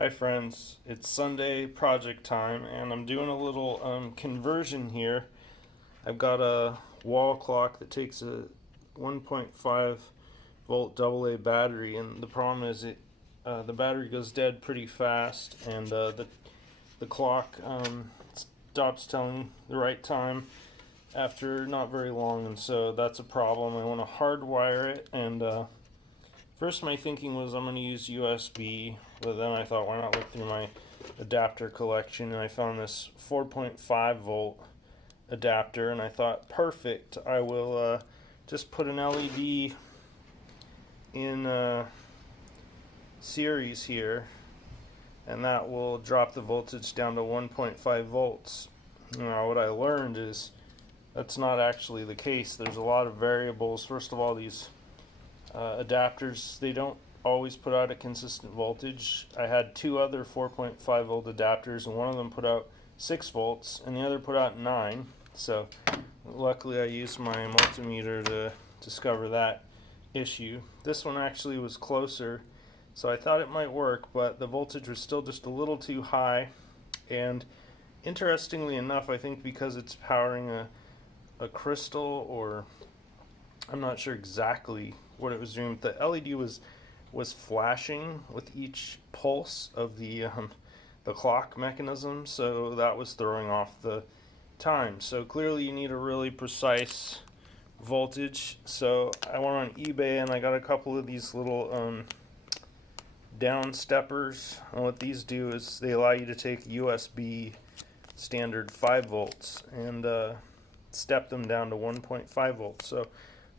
Hi friends, it's Sunday project time and I'm doing a little conversion here. I've got a wall clock that takes a 1.5 volt AA battery, and the problem is the battery goes dead pretty fast, and the clock stops telling the right time after not very long, and so that's a problem. I want to hardwire it, and first my thinking was I'm going to use USB, but then I thought, why not look through my adapter collection, and I found this 4.5 volt adapter, and I thought, perfect, I will just put an LED in series here, and that will drop the voltage down to 1.5 volts. Now what I learned is that's not actually the case. There's a lot of variables. First of all, these adapters, they don't always put out a consistent voltage. I had two other 4.5 volt adapters, and one of them put out 6 volts and the other put out 9. So luckily I used my multimeter to discover that issue. This one actually was closer, so I thought it might work, but the voltage was still just a little too high. And interestingly enough, I think because it's powering a crystal, or I'm not sure exactly what it was doing, but the LED was flashing with each pulse of the clock mechanism, so that was throwing off the time. So clearly you need a really precise voltage. So I went on eBay and I got a couple of these little down steppers, and what these do is they allow you to take USB standard 5 volts and step them down to 1.5 volts. So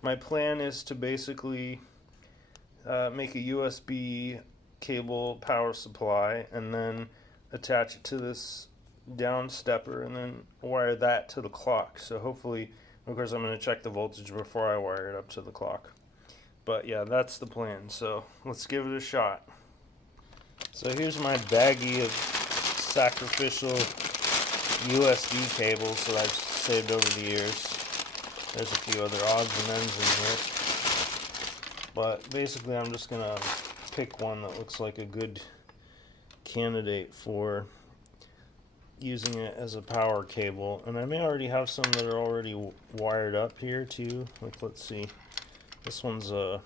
my plan is to basically make a USB cable power supply and then attach it to this down stepper and then wire that to the clock. So hopefully, of course, I'm going to check the voltage before I wire it up to the clock. But yeah, that's the plan. So let's give it a shot. So here's my baggie of sacrificial USB cables that I've saved over the years. There's a few other odds and ends in here. But basically I'm just going to pick one that looks like a good candidate for using it as a power cable. And I may already have some that are already wired up here too. Like, let's see. This one's an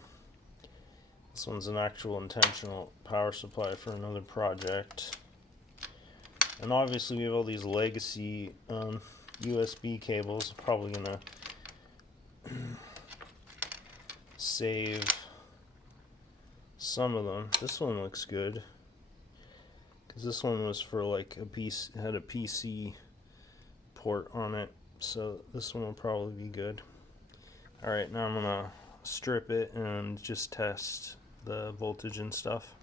actual intentional power supply for another project. And obviously we have all these legacy USB cables. Probably gonna save some of them. This one looks good, because this one was for like a piece, had a PC port on it, so this one will probably be good. Alright, now I'm gonna strip it and just test the voltage and stuff.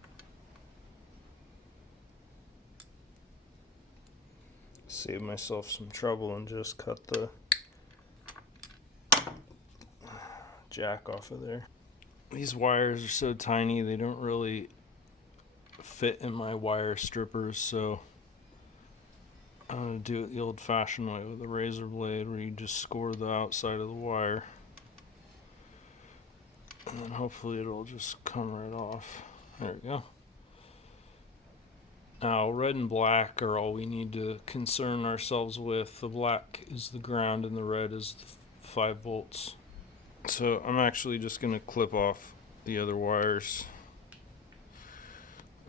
Save myself some trouble and just cut the jack off of there. These wires are so tiny, they don't really fit in my wire strippers, so I'm going to do it the old-fashioned way with a razor blade, where you just score the outside of the wire, and then hopefully it'll just come right off. There we go. Now, red and black are all we need to concern ourselves with. The black is the ground and the red is the 5 volts. So I'm actually just going to clip off the other wires.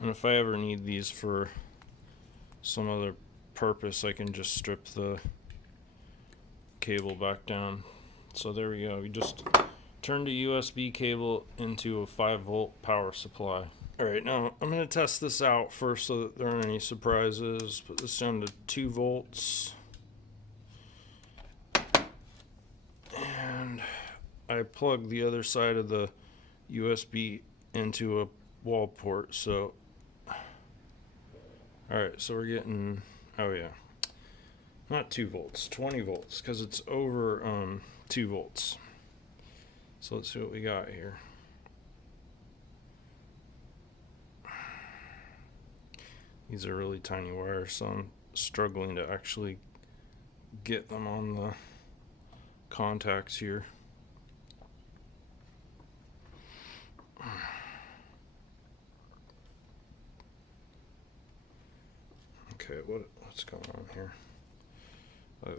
And if I ever need these for some other purpose, I can just strip the cable back down. So there we go. We just turned a USB cable into a 5 volt power supply. Alright, now I'm going to test this out first so that there aren't any surprises. Put this down to 2 volts. And I plugged the other side of the USB into a wall port. So alright, so we're getting, oh yeah, not 2 volts, 20 volts, because it's over 2 volts. So let's see what we got here. These are really tiny wires, so I'm struggling to actually get them on the contacts here. Okay, what's going on here?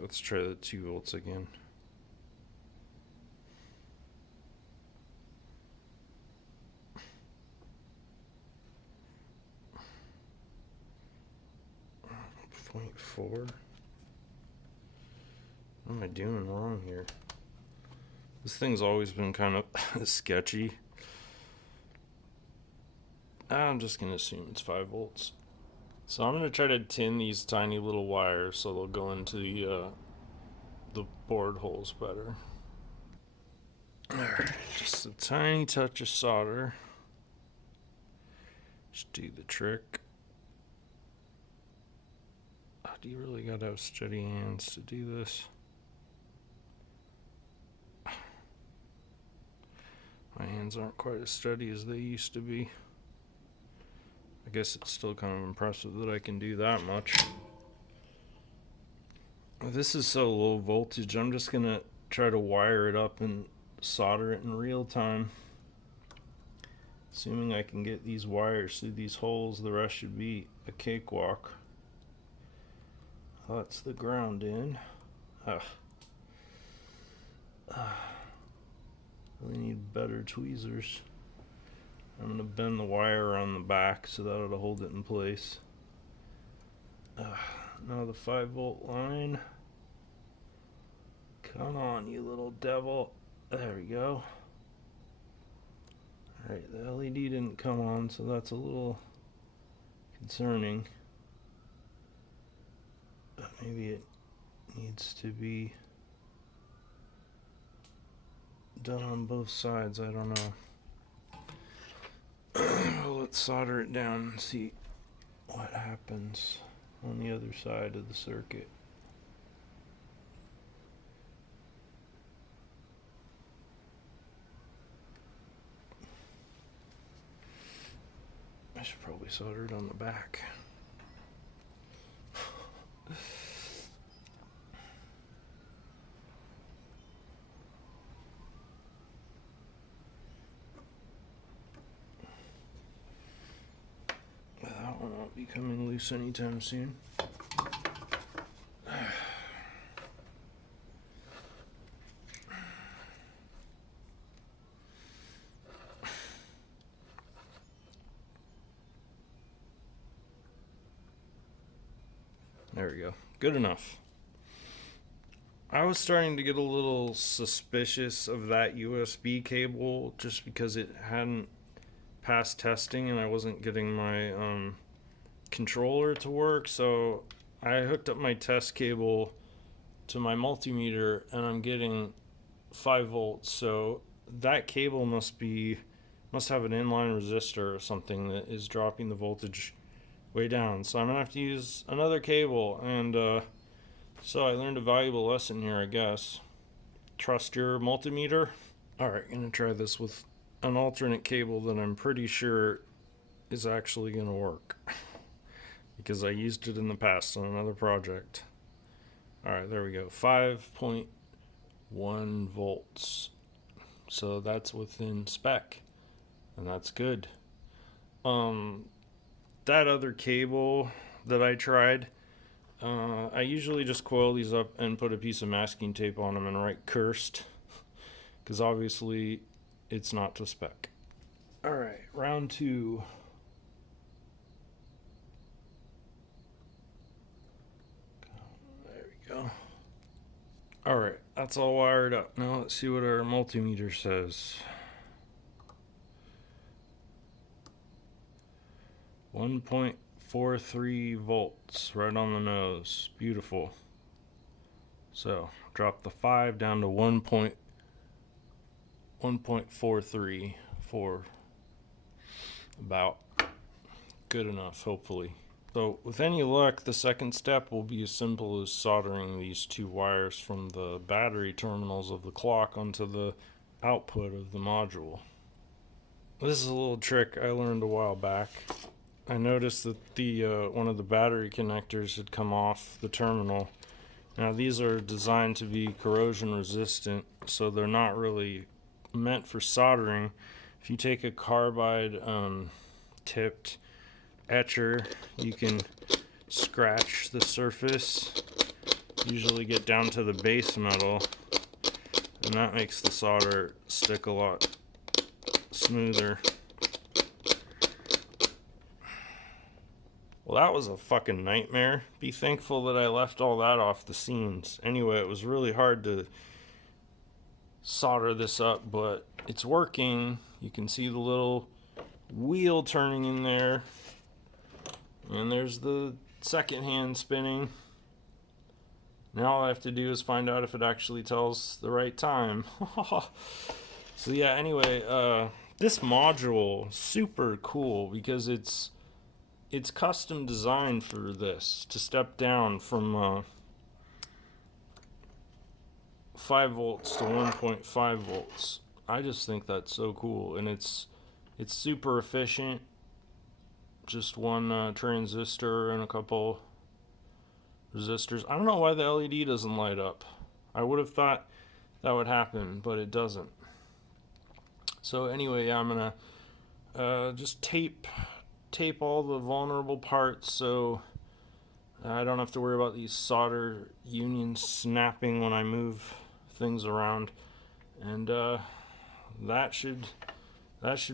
Let's try the 2 volts again. .4. What am I doing wrong here? This thing's always been kind of sketchy. I'm just gonna assume it's 5 volts. So I'm gonna try to tin these tiny little wires so they'll go into the board holes better. Alright, just a tiny touch of solder. Just do the trick. Do you really gotta have steady hands to do this? My hands aren't quite as steady as they used to be. I guess it's still kind of impressive that I can do that much. This is so low voltage, I'm just gonna try to wire it up and solder it in real time. Assuming I can get these wires through these holes, the rest should be a cakewalk. That's the ground in. Really need better tweezers. I'm gonna bend the wire around the back so that it'll hold it in place. Now the 5 volt line. Come on, you little devil. There we go. Alright, the LED didn't come on, so that's a little concerning. But maybe it needs to be done on both sides, I don't know. Well, let's solder it down and see what happens on the other side of the circuit. I should probably solder it on the back. That one won't be coming loose anytime soon. There we go. Good enough. I was starting to get a little suspicious of that USB cable just because it hadn't passed testing and I wasn't getting my controller to work, so I hooked up my test cable to my multimeter and I'm getting 5 volts, so that cable must have an inline resistor or something that is dropping the voltage way down. So I'm gonna have to use another cable, and so I learned a valuable lesson here, I guess. Trust your multimeter. Alright, gonna try this with an alternate cable that I'm pretty sure is actually gonna work because I used it in the past on another project. Alright, there we go. 5.1 volts. So that's within spec, and that's good. That other cable that I tried, I usually just coil these up and put a piece of masking tape on them and write cursed, because obviously it's not to spec. Alright, round 2. There we go. Alright, that's all wired up. Now let's see what our multimeter says. 1.43 volts, right on the nose. Beautiful. So, drop the 5 down to 1.43 for about good enough, hopefully. So, with any luck, the second step will be as simple as soldering these 2 wires from the battery terminals of the clock onto the output of the module. This is a little trick I learned a while back. I noticed that the one of the battery connectors had come off the terminal. Now these are designed to be corrosion resistant, so they're not really meant for soldering. If you take a carbide tipped etcher, you can scratch the surface. Usually get down to the base metal, and that makes the solder stick a lot smoother. Well, that was a fucking nightmare. Be thankful that I left all that off the seams. Anyway, it was really hard to solder this up, but it's working. You can see the little wheel turning in there, and there's the second hand spinning. Now all I have to do is find out if it actually tells the right time. So yeah, anyway, this module, super cool because it's custom designed for this, to step down from 5 volts to 1.5 volts. I just think that's so cool, and it's super efficient. Just one transistor and a couple resistors. I don't know why the LED doesn't light up. I would have thought that would happen, but it doesn't. So anyway, I'm gonna just tape all the vulnerable parts so I don't have to worry about these solder unions snapping when I move things around. And that should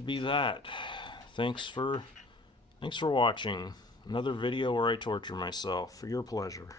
be that. Thanks for watching another video where I torture myself for your pleasure.